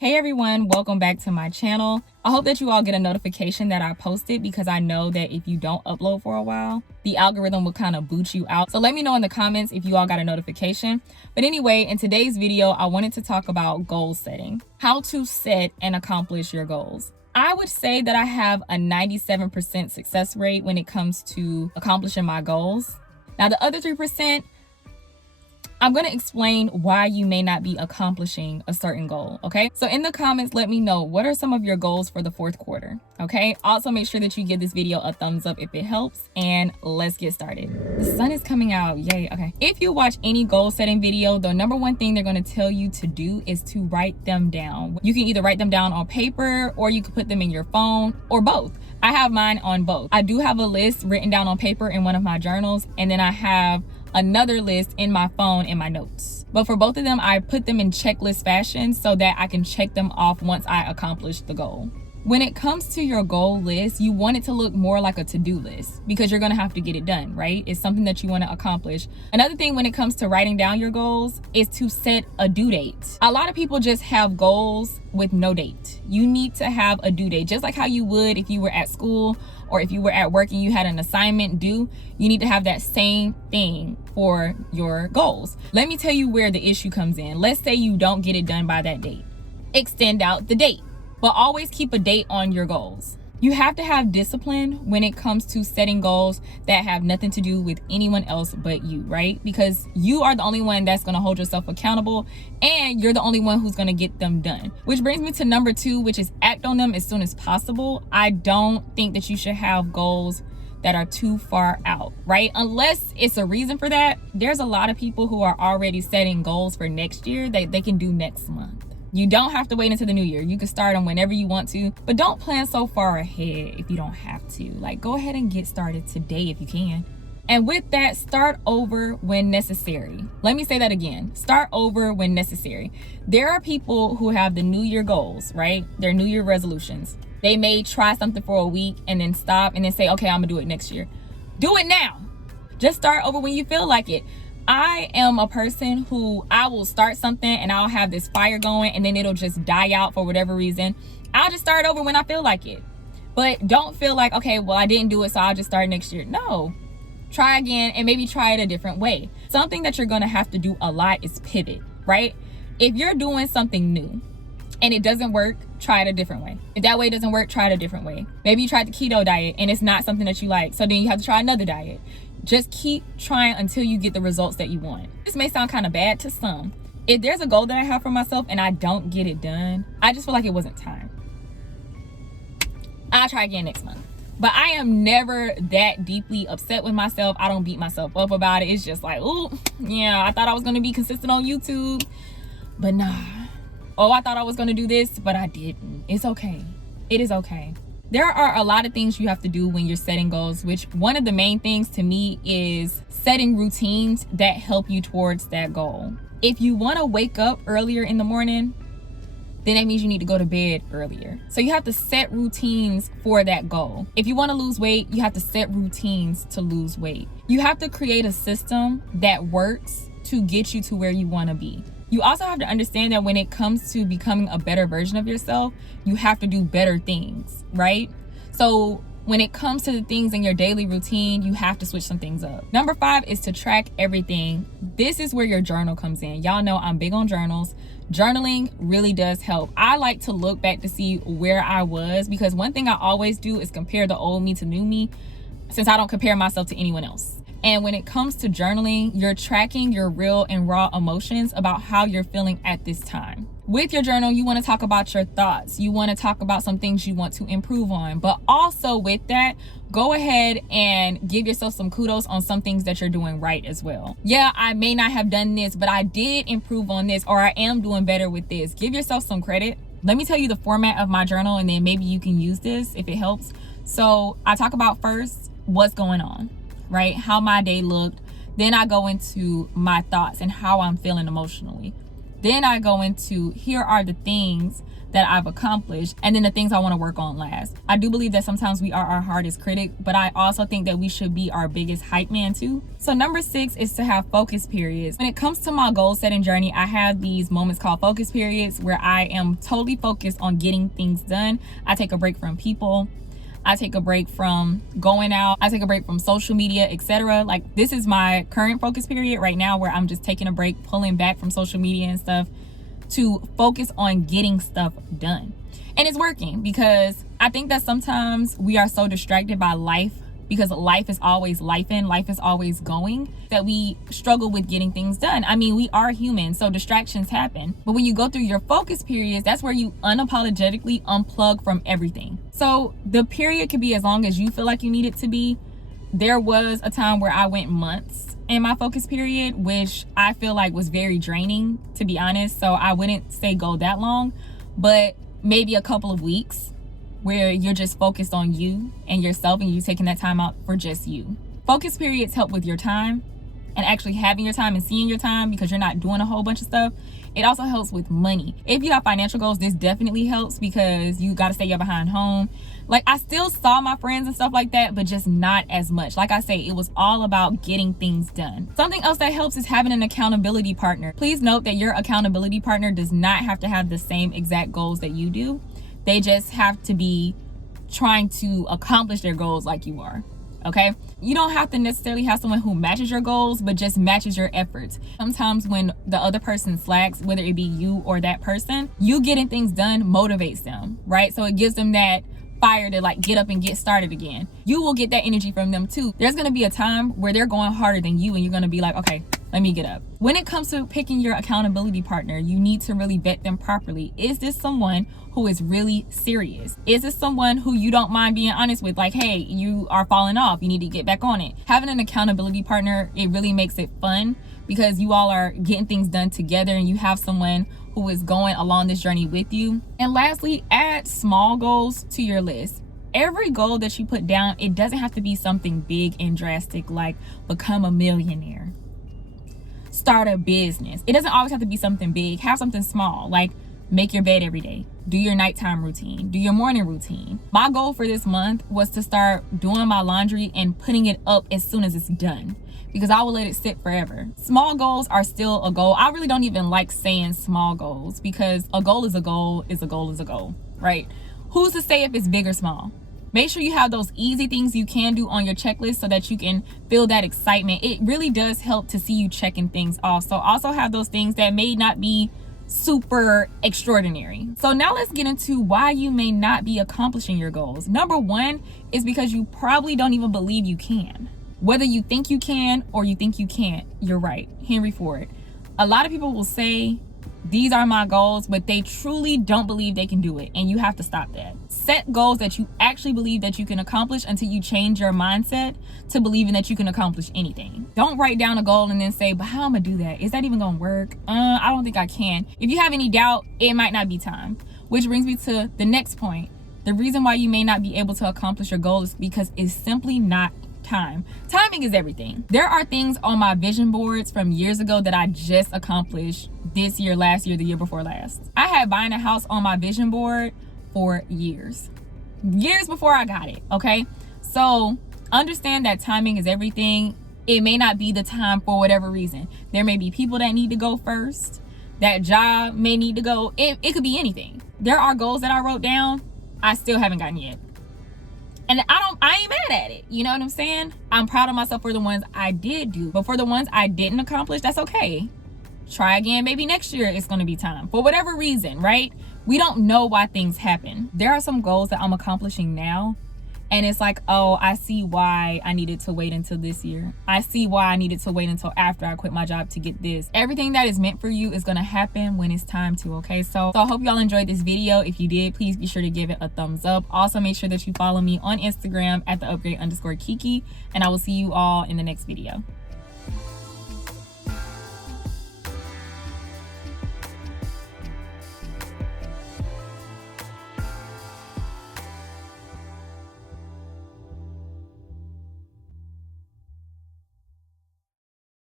Hey everyone, welcome back to my channel. I hope that you all get a notification that I posted because I know that if you don't upload for a while, the algorithm will kind of boot you out. So let me know in the comments if you all got a notification. But anyway, in today's video, I wanted to talk about goal setting, how to set and accomplish your goals. I would say that I have a 97% success rate when it comes to accomplishing my goals. Now the other 3%, I'm going to explain why you may not be accomplishing a certain goal, okay? So in the comments, let me know what are some of your goals for the fourth quarter, okay? Also, make sure that you give this video a thumbs up if it helps, and let's get started. The sun is coming out, yay, okay. If you watch any goal setting video, the number one thing they're going to tell you to do is to write them down. You can either write them down on paper or you can put them in your phone or both. I have mine on both. I do have a list written down on paper in one of my journals, and then I have another list in my phone in my notes. But for both of them, I put them in checklist fashion so that I can check them off once I accomplish the goal. When it comes to your goal list, you want it to look more like a to-do list because you're going to have to get it done, right? It's something that you want to accomplish. Another thing when it comes to writing down your goals is to set a due date. A lot of people just have goals with no date. You need to have a due date, just like how you would if you were at school or if you were at work and you had an assignment due. You need to have that same thing for your goals. Let me tell you where the issue comes in. Let's say you don't get it done by that date. Extend out the date. But always keep a date on your goals. You have to have discipline when it comes to setting goals that have nothing to do with anyone else but you, right? Because you are the only one that's going to hold yourself accountable, and you're the only one who's going to get them done. Which brings me to number 2, which is act on them as soon as possible. I don't think that you should have goals that are too far out, right? Unless it's a reason for that. There's a lot of people who are already setting goals for next year that they can do next month. You don't have to wait until the new year. You can start them whenever you want to, but don't plan so far ahead if you don't have to. Like, go ahead and get started today if you can. And with that, start over when necessary. Let me say that again. Start over when necessary. There are people who have the New Year goals, right? Their New Year resolutions. They may try something for a week and then stop and then say, okay, I'm gonna do it next year. Do it now. Just start over when you feel like it. I am a person who I will start something and I'll have this fire going and then it'll just die out for whatever reason. I'll just start over when I feel like it. But don't feel like, okay, well, I didn't do it, so I'll just start next year. No. Try again and maybe try it a different way. Something that you're going to have to do a lot is pivot, right? If you're doing something new and it doesn't work, try it a different way. If that way doesn't work, try it a different way. Maybe you tried the keto diet and it's not something that you like, so then you have to try another diet. Just keep trying until you get the results that you want. This may sound kind of bad to some. If there's a goal that I have for myself and I don't get it done, I just feel like it wasn't time. I'll try again next month. But I am never that deeply upset with myself. I don't beat myself up about it. It's just like, ooh, yeah, I thought I was going to be consistent on YouTube, but nah. Oh, I thought I was going to do this, but I didn't. It's okay. It is okay. There are a lot of things you have to do when you're setting goals, which one of the main things to me is setting routines that help you towards that goal. If you want to wake up earlier in the morning, then that means you need to go to bed earlier. So you have to set routines for that goal. If you want to lose weight, you have to set routines to lose weight. You have to create a system that works to get you to where you want to be. You also have to understand that when it comes to becoming a better version of yourself, you have to do better things, right? So when it comes to the things in your daily routine, you have to switch some things up. Number 5 is to track everything. This is where your journal comes in. Y'all know I'm big on journals. Journaling really does help. I like to look back to see where I was, because one thing I always do is compare the old me to new me, since I don't compare myself to anyone else. And when it comes to journaling, you're tracking your real and raw emotions about how you're feeling at this time. With your journal, you want to talk about your thoughts. You want to talk about some things you want to improve on. But also with that, go ahead and give yourself some kudos on some things that you're doing right as well. Yeah, I may not have done this, but I did improve on this, or I am doing better with this. Give yourself some credit. Let me tell you the format of my journal, and then maybe you can use this if it helps. So I talk about first what's going on, right? How my day looked. Then I go into my thoughts and how I'm feeling emotionally. Then I go into, here are the things that I've accomplished, and then the things I want to work on last. I do believe that sometimes we are our hardest critic, but I also think that we should be our biggest hype man too. So number 6 is to have focus periods. When it comes to my goal setting journey, I have these moments called focus periods where I am totally focused on getting things done. I take a break from people. I take a break from going out. I take a break from social media, etc. Like, this is my current focus period right now, where I'm just taking a break, pulling back from social media and stuff to focus on getting stuff done. And it's working, because I think that sometimes we are so distracted by life, because life is always life is always going, that we struggle with getting things done. I mean, we are human, so distractions happen. But when you go through your focus periods, that's where you unapologetically unplug from everything. So the period could be as long as you feel like you need it to be. There was a time where I went months in my focus period, which I feel like was very draining, to be honest. So I wouldn't say go that long, but maybe a couple of weeks where you're just focused on you and yourself, and you taking that time out for just you. Focus periods help with your time and actually having your time and seeing your time, because you're not doing a whole bunch of stuff. It also helps with money. If you have financial goals, this definitely helps, because you got to stay behind home. Like, I still saw my friends and stuff like that, but just not as much. Like I say, it was all about getting things done. Something else that helps is having an accountability partner. Please note that your accountability partner does not have to have the same exact goals that you do. They just have to be trying to accomplish their goals like you are. Okay, you don't have to necessarily have someone who matches your goals, but just matches your efforts. Sometimes when the other person slacks, whether it be you or that person, you getting things done motivates them, right? So it gives them that fire to like get up and get started again. You will get that energy from them too. There's going to be a time where they're going harder than you, and you're going to be like, okay, let me get up. When it comes to picking your accountability partner, you need to really vet them properly. Is this someone who is really serious? Is this someone who you don't mind being honest with? Like, hey, you are falling off, you need to get back on it. Having an accountability partner, it really makes it fun, because you all are getting things done together, and you have someone who is going along this journey with you. And lastly, add small goals to your list. Every goal that you put down, it doesn't have to be something big and drastic, like become a millionaire, start a business. It doesn't always have to be something big. Have something small, like make your bed every day, do your nighttime routine, do your morning routine. My goal for this month was to start doing my laundry and putting it up as soon as it's done, because I will let it sit forever. Small goals are still a goal. I really don't even like saying small goals, because a goal is a goal is a goal is a goal, right? Who's to say if it's big or small? Make sure you have those easy things you can do on your checklist so that you can feel that excitement. It really does help to see you checking things off. So also have those things that may not be super extraordinary. So now let's get into why you may not be accomplishing your goals. Number 1 is because you probably don't even believe you can. Whether you think you can or you think you can't, you're right. Henry Ford. A lot of people will say, these are my goals, but they truly don't believe they can do it, and you have to stop that. Set goals that you actually believe that you can accomplish until you change your mindset to believing that you can accomplish anything. Don't write down a goal and then say, but how am I gonna do that? Is that even gonna work? I don't think I can. If you have any doubt, it might not be time. Which brings me to the next point. The reason why you may not be able to accomplish your goal is because it's simply not time. Timing is everything. There are things on my vision boards from years ago that I just accomplished this year, last year, the year before last. I had buying a house on my vision board for years before I got it. Okay, so understand that timing is everything. It may not be the time for whatever reason. There may be people that need to go first. That job may need to go. It could be anything. There are goals that I wrote down I still haven't gotten yet. And I ain't mad at it. You know what I'm saying? I'm proud of myself for the ones I did do. But for the ones I didn't accomplish, that's okay. Try again. Maybe next year it's going to be time. For whatever reason, right? We don't know why things happen. There are some goals that I'm accomplishing now. And it's like, oh, I see why I needed to wait until this year. I see why I needed to wait until after I quit my job to get this. Everything that is meant for you is going to happen when it's time to, okay? So I hope y'all enjoyed this video. If you did, please be sure to give it a thumbs up. Also, make sure that you follow me on Instagram at @the_upgrade_Kiki. And I will see you all in the next video.